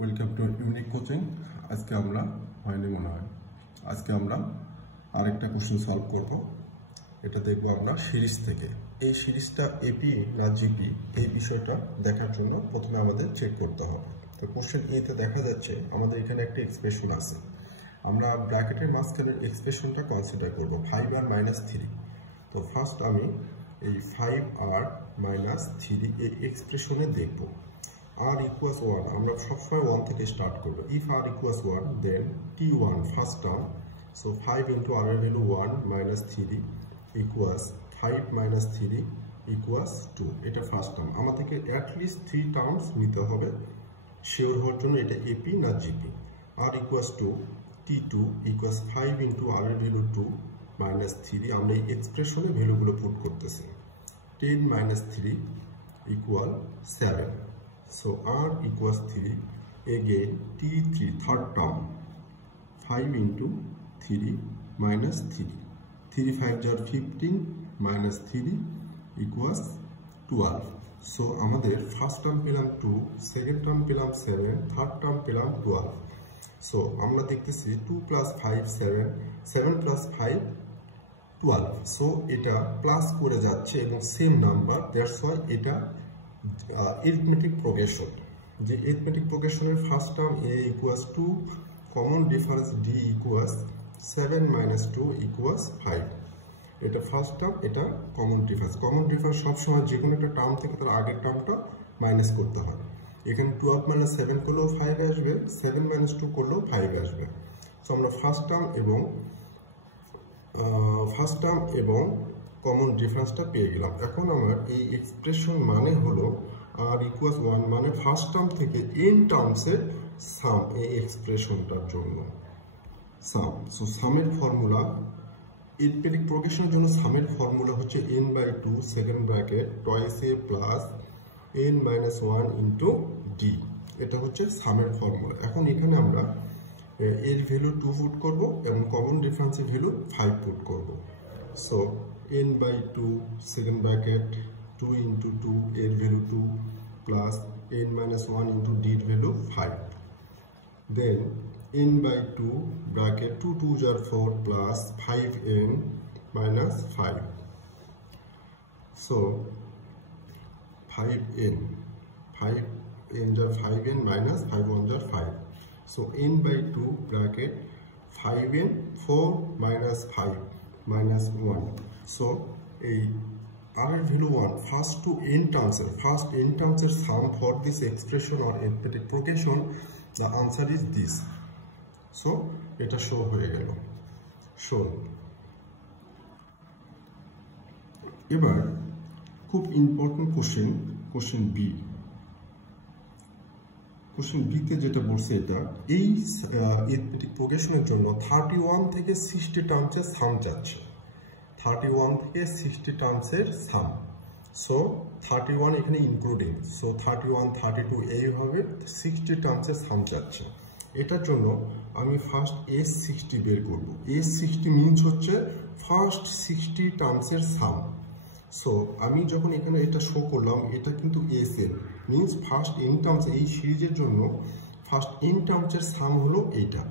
Welcome to unique coaching. আজকে আমরা হয়নি মনে হয় আজকে আমরা আরেকটা কোশ্চেন সলভ করব। এটা দেখব আমরা সিরিজ থেকে। এই সিরিজটা এপি না জিপি এই বিষয়টা দেখার জন্য প্রথমে আমাদের চেক করতে হবে। তো কোশ্চেন এতে দেখা যাচ্ছে আমাদের এখানে একটা এক্সপ্রেশন আছে। আমরা ব্র্যাকেটের মাঝখানের এক্সপ্রেশনটা কনসিডার করব 5r - 3। তো ফার্স্ট আমি এই 5r - 3 এই এক্সপ্রেশনে দেখব r equals 1, আমরা সবসময় 1 থেকে স্টার্ট করব। if r equals 1 then t1 first term, so 5 into r এর value 1 minus 3 equals 5 minus 3 equals 2। এটা ফার্স্ট টার্ম। আমাদেরকে অ্যাটলিস্ট 3 টার্মস নিতে হবে শিওর হওয়ার জন্য এটা এপি না GP. r equals 2, t2 equals 5 into r এর ভ্যালু 2 minus 3, আমরা এই এক্সপ্রেশনে ভ্যালুগুলো পুট করতেছি। 10 minus 3 equal 7, so r equals 3, again t3 third term 5 into 3 minus 3, 3 5 are 15 minus 3 equals 12। so আমাদের ফার্স্ট টার্ম পেলাম 2, সেকেন্ড টার্ম পেলাম 7, থার্ড টার্ম পেলাম 12। so আমরা দেখতেছি 2 plus 5 7, 7 plus 5 12। so এটা প্লাস করে যাচ্ছে এবং সেম নাম্বার, দ্যাটস ওয়াই এটা arithmetic progression। যে arithmetic progression এর first term a equals 2, common difference d equals 7 minus 2 equals 5। এটা ফার্স্ট টার্ম, এটা কমন ডিফারেন্স। কমন ডিফারেন্স সবসময় যে কোনো একটা টার্ম থেকে তার আগের টার্মটা মাইনাস করতে হয়। এখানে 12 minus 7 করলেও 5 আসবে, 7 minus 2 করলেও 5 আসবে। সো আমরা ফার্স্ট টার্ম এবং কমন ডিফারেন্সটা পেয়ে গেলাম। এখন আমার এই এক্সপ্রেশন মানে হলো r equals 1 মানে ফার্স্ট টার্ম থেকে n টার্মসের সাম, এই এক্সপ্রেশনটার জন্য সাম। সো সামের ফর্মুলা, arithmetic প্রোগ্রেশনের জন্য সামের ফর্মুলা হচ্ছে n/2 second bracket twice a plus n - 1 into d। এটা হচ্ছে সামের ফর্মুলা। এখন এখানে আমরা এর ভ্যালু 2 পুট করব এবং কমন ডিফারেন্সের ভ্যালু 5 পুট করব। So n/2 second bracket 2 into 2 এর value 2 plus n - 1 into d এর ভ্যালু 5, দেন n/2 ব্র্যাকেট 2 2s are 4 plus 5n - 5, so 5n are 5n minus 5 1s are 5, so n/2 bracket 5n 4 minus 5 minus 1, so এই r এর value 1 first to n টার্মসের sum for this expression or arithmetic progression, the answer is this। So এটা show হয়ে গেল। Show এবার খুব important question B. Question বিতে যেটা বলছে, এটা এই arithmetic progressionের জন্য 31 থেকে 60 টার্মসের সাম যাচ্ছে। 31 থেকে 60 টার্মসের সাম। সো 31 এখানে ইনক্লুডিং, সো 31 32 এইভাবে 60 টার্মসের সাম যাচ্ছে। এটার জন্য আমি ফার্স্ট S60 বের করব। S60 মিনস হচ্ছে ফার্স্ট 60 টার্মসের সাম। সো আমি যখন এখানে এটা শো করলাম, এটা কিন্তু SN means first n terms. এই সিরিজের জন্য ফার্স্ট n টার্মসের সাম হলো এইটা।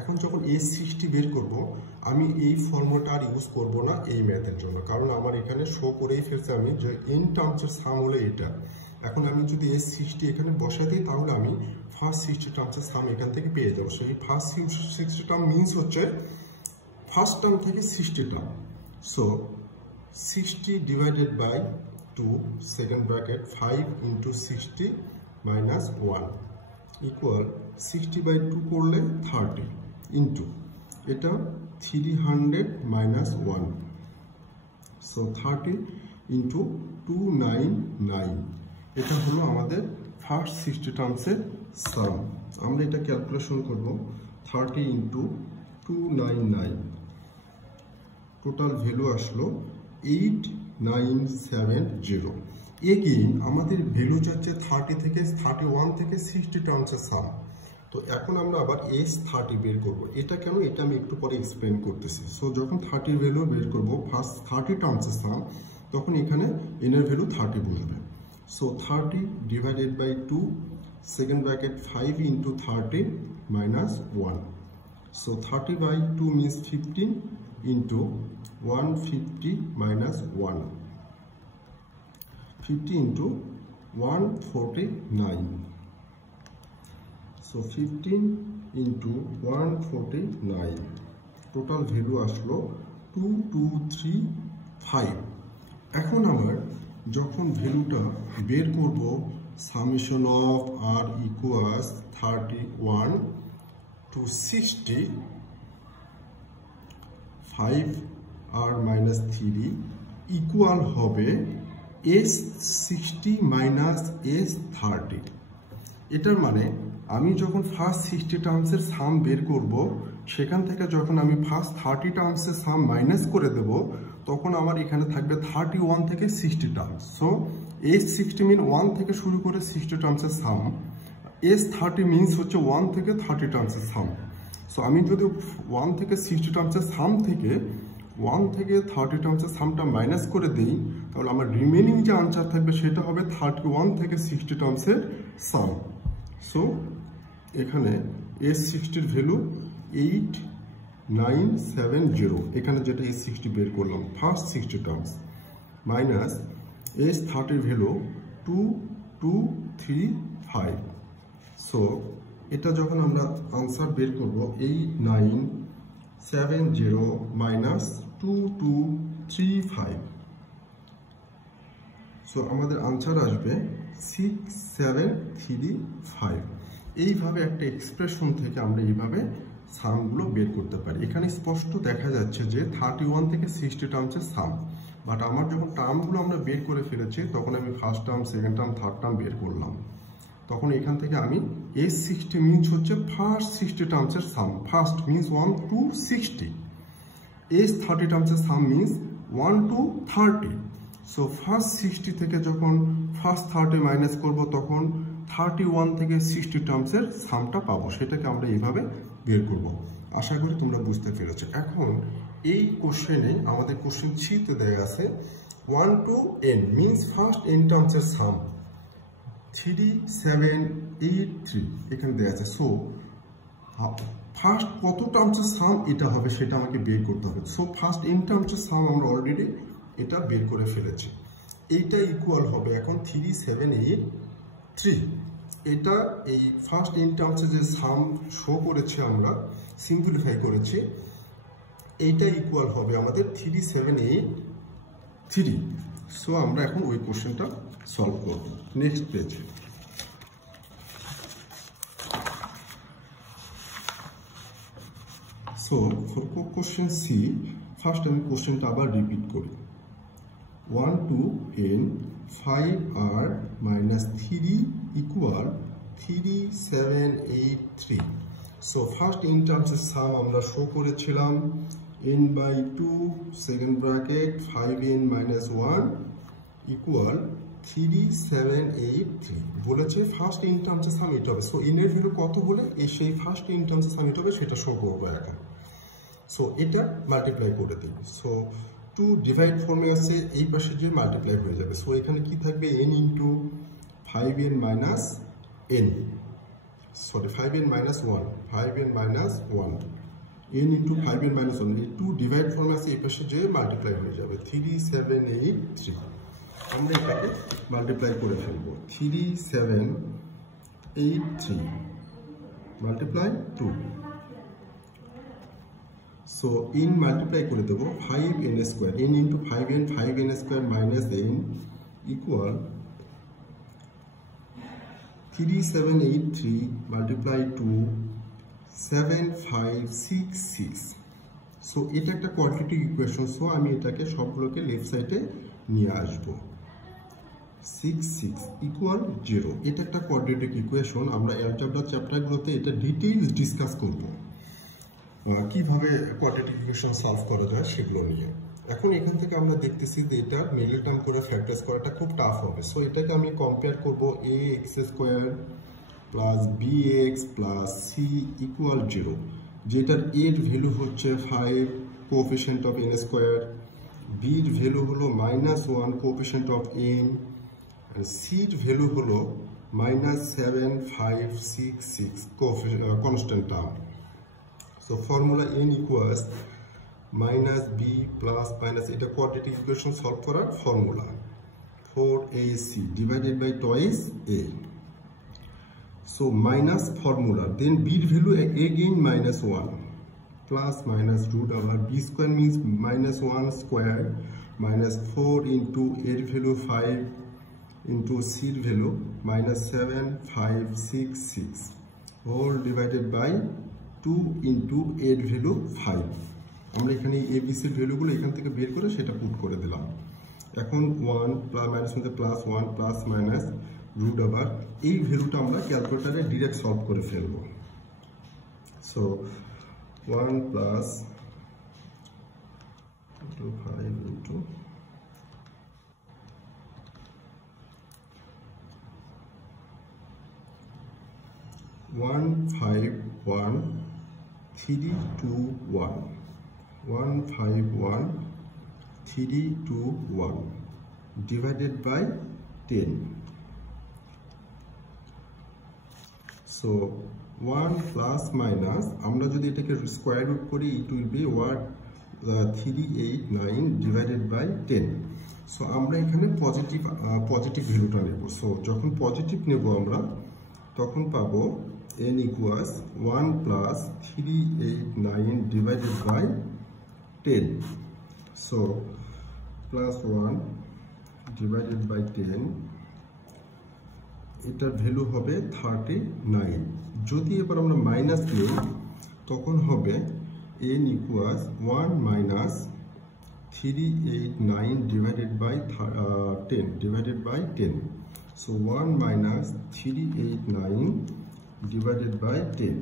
এখন যখন S60 বের করব, আমি এই ফর্মুলাটা আর ইউজ করব না এই ম্যাথের জন্য, কারণ আমার এখানে শো করেই ফেলছে আমি যে n টার্মসের সাম হলো এটা। এখন আমি যদি S60 এখানে বসাই দিই, তাহলে আমি ফার্স্ট 60 টার্মসের সাম এখান থেকে পেয়ে যাবো। সেই ফার্স্ট 60 টার্ম মিনস হচ্ছে ফার্স্ট টার্ম থেকে 60 term. So 60 divided by 2 second bracket 5 into 60 minus 1 equal 60/2 করলে 30 ইন্টু এটা 300 minus 1, সো 30 into 299। এটা হলো আমাদের ফার্স্ট 60 টার্মসের সাম। আমরা এটা ক্যালকুলেশন করব 30 into 299, টোটাল ভ্যালু আসলো 8970। এগেইন আমাদের ভ্যালু যাচ্ছে 31 থেকে 60 টার্মসের সাম। তো এখন আমরা আবার S30 বের করব। এটা কেন, এটা আমি একটু পরে এক্সপ্লেন করতেছি। সো যখন 30 ভ্যালু বের করব ফার্স্ট 30 টার্মসের সাম, তখন এখানে n এর ভ্যালু 30 বসবে। So 30 divided by 2 second bracket 5 into 30 minus 1. So 30 by 2 means 15 into 150 minus 1. 50 into 149. So 15 into 149. Total value আসলো 2235. এখন আমার যখন ভ্যালুটা বের করব summation of r equals 31 to 60 5r minus 3 equal হবে s60 minus s30. এটার মানে আমি যখন ফার্স্ট 60 টার্মসের সাম বের করব সেখান থেকে যখন আমি ফার্স্ট 30 টার্মসের সাম মাইনাস করে দেব তখন আমার এখানে থাকবে 31 থেকে 60 টার্মস। সো s60 মিন 1 থেকে শুরু করে 60 টার্মসের সাম, s30 মিনস হচ্ছে 1 থেকে 30 টার্মসের সাম। সো আমি যদি 1 থেকে 60 টার্মসের সাম থেকে 1 থেকে 30 টার্মসের সামটা মাইনাস করে দিই তাহলে আমার রিমেনিং যে আনসার থাকবে সেটা হবে 31 থেকে 60 টার্মসের সাম। সো এখানে s60 এর ভ্যালু 8970, এখানে যেটা s60 বের করলাম ফার্স্ট 60 টার্মস, মাইনাস s30 এর ভ্যালু 2235। সো এটা যখন আমরা আনসার বের করব 8970 মাইনাস 2235, সো আমাদের আনসার আসবে 6735। এইভাবে একটা এক্সপ্রেশন থেকে আমরা এইভাবে সামগুলো বের করতে পারি। এখানে স্পষ্ট দেখা যাচ্ছে যে 31 থেকে 60 টার্মসের সাম, বাট আমার যখন টার্মগুলো আমরা বের করে ফেলেছি তখন আমি first term, second term, third term বের করলাম, তখন এখান থেকে আমি s60 মিনস হচ্ছে ফার্স্ট 60 টার্মসের সাম, ফার্স্ট মিনস 1 to 60, s30 টার্মসের sum means 1 to 30। So first 60 থেকে যখন ফার্স্ট 30 মাইনাস করব তখন 31 থেকে 60 টার্মসের সামটা পাবো, সেটাকে আমরা এইভাবে বের করব। আশা করি তোমরা বুঝতে পেরেছো। এখন এই কোশ্চেনে আমাদের কোশ্চেন 3 তে দেয়া আছে 1 to n means first n টার্মসের সাম 3783 এখানে দেয়া আছে। সো ফার্স্ট কত টার্মসের সাম এটা হবে সেটা আমাকে বের করতে হবে। সো ফার্স্ট n টার্মসের সাম আমরা অলরেডি এটা বের করে ফেলেছি, এইটা ইকুয়াল হবে এখন 3783। এটা এই ফার্স্ট n টার্মসে যে সাম শো করেছে আমরা সিম্পলিফাই করেছি, এইটা ইকুয়াল হবে আমাদের 3783। সো আমরা এখন ওই কোশ্চেনটা সলভ করব নেক্সট পেজে। So for question C, first আমি কোশ্চেনটা আবার রিপিট করি। 1 to n 5r minus 3 equal 3783। So first n টার্মসের সাম আমরা শো করেছিলাম n by 2 second bracket 5n minus 1 equal 3783 বলেছে। ফার্স্ট n টার্মসের সাম এটা হবে। সো n এর ভ্যালু কত হলে সেই ফার্স্ট n টার্মসের সাম এটা হবে সেটা শো করবো এখন। সো এটা মাল্টিপ্লাই করে দিই। সো 2 ডিভাইড ফর্মে আছে, এই পাশে যে মাল্টিপ্লাই হয়ে যাবে। সো এখানে কি থাকবে n into 5n minus n, sorry 5n minus 1, 5n minus 1, n into 5n minus 1, এই 2 ডিভাইড ফর্মে আছে, এই পাশে যে মাল্টিপ্লাই হয়ে যাবে 3783। আমরা এটাকে মাল্টিপ্লাই করে ফেলবো। 3783 মাল্টিপ্লাই 2। সো n মাল্টিপ্লাই করে দেবো 5n square, n into 5n, 5n square minus n equal 3783 multiply 2 7566। So এটা একটা কোয়াড্রেটিক ইকুয়েশন। সো আমি এটাকে সবগুলোকে লেফট সাইডে নিয়ে আসবো। 66 ইকুয়াল 0। এটা একটা কোয়াড্রেটিক ইকুয়েশন। আমরা অ্যালজেব্রা চ্যাপ্টারগুলোতে এটা ডিটেইলস ডিসকাস করব, কিভাবে কোয়াড্রেটিক ইকুয়েশন সলভ করা যায় সেগুলো নিয়ে। এখন এখান থেকে আমরা দেখতেছি যে এটা মিডল টার্ম করে ফ্যাক্টরাইজ করাটা খুব টাফ হবে। সো এটাকে আমি কম্পেয়ার করব ax square plus bx plus c equal 0, যেটার a এর ভ্যালু হচ্ছে 5 coefficient of n square, b এর ভ্যালু হলো -1 কোএফিশিয়েন্ট অফ n, c এর ভ্যালু হলো minus 7566 constant term. So formula n equals minus b plus minus এটা quadratic equation solve করার formula 4ac divided by twice a. So minus formula, then b value again minus 1 plus minus root over b square means minus 1 square minus 4 into a value 5 into c value minus 7566 whole divided by 2 into a value 5. আমরা এখানে abc এর ভ্যালুগুলো এখান থেকে বের করে সেটা put করে দিলাম। এখন 1 প্লাস মাইনাস মধ্যে plus 1 plus minus root over এই ভ্যালুটা আমরা ক্যালকুলেটরে ডাইরেক্ট সলভ করে ফেলবো। সো 1 প্লাস 5 into 151,321 151,321 divided by 10. So 1 plus minus আমরা যদি এটাকে স্কয়ার রুট করি it will be what 389 divided by 10. So আমরা এখানে পজিটিভ ভ্যালুটা নেব। সো যখন পজিটিভ নেব আমরা তখন পাবো n equals 1 plus 389 divided by 10. So plus 1 divided by 10 এটার ভ্যালু হবে 39। যদি এবার আমরা মাইনাস নিই তখন হবে n equals 1 minus 389 divided by 10 divided by 10. So 1 minus 389 divided by 10.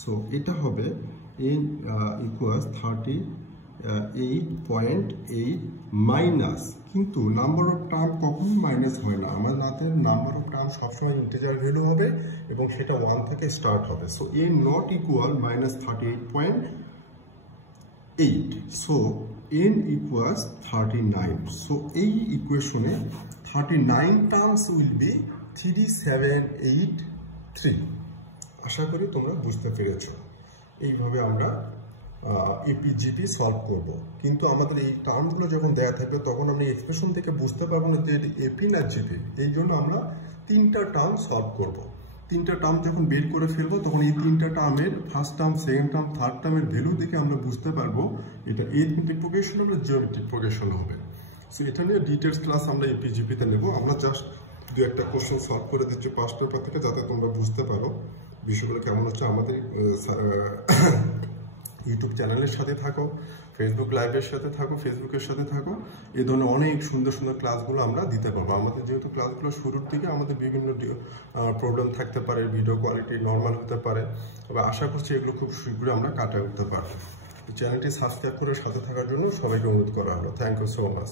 So এটা হবে n equals 38.8 মাইনাস, কিন্তু নাম্বার অফ টার্ম কখনো মাইনাস হয় না। আমাদের হাতে নাম্বার অফ টার্ম সবসময় ইন্টিজার ভ্যালু হবে এবং সেটা 1 থেকে স্টার্ট হবে। So n not equal minus 38.8। So n equals 39. So এই ইকুয়েশনে 39 টার্মস উইল বি 3783। আশা করি তোমরা বুঝতে পেরেছো। এইভাবে আমরা এপিজিপি সলভ করব। কিন্তু আমাদের এই টার্মগুলো যখন দেয়া থাকবে তখন আমরা এক্সপ্রেশন থেকে বুঝতে পারবো না যে এপি না জিপি। এই জন্য আমরা 3টা টার্ম সলভ করব। 3টা টার্ম যখন বের করে ফেলবো তখন এই 3টা টার্মের first term, second term, third টার্মের ভ্যালু দেখে আমরা বুঝতে পারবো এটা এরিথমেটিক প্রোগ্রেশন হবে, জিওমেট্রিক প্রোগ্রেশন হবে। সো এটা নিয়ে ডিটেলস ক্লাস আমরা এপিজিপিতে নেব। আমরা জাস্ট দু একটা কোশ্চেন সলভ করে দিচ্ছি 5টার পেপার থেকে, যাতে তোমরা বুঝতে পারো বিষয়গুলো কেমন হচ্ছে। আমাদের ইউটিউব চ্যানেলের সাথে থাকো, ফেসবুক লাইভের সাথে থাকো, ফেসবুকের সাথে থাকো। এই ধরনের অনেক সুন্দর সুন্দর ক্লাসগুলো আমরা দিতে পারবো। আমাদের যেহেতু ক্লাসগুলো শুরুর দিকে আমাদের বিভিন্ন প্রবলেম থাকতে পারে, ভিডিও কোয়ালিটি নর্মাল হতে পারে, তবে আশা করছি এগুলো খুব শীঘ্রই আমরা কাটিয়ে উঠতে পারবো। চ্যানেলটি সাবস্ক্রাইব করে সাথে থাকার জন্য সবাইকে অনুরোধ করা হলো। Thank you so much.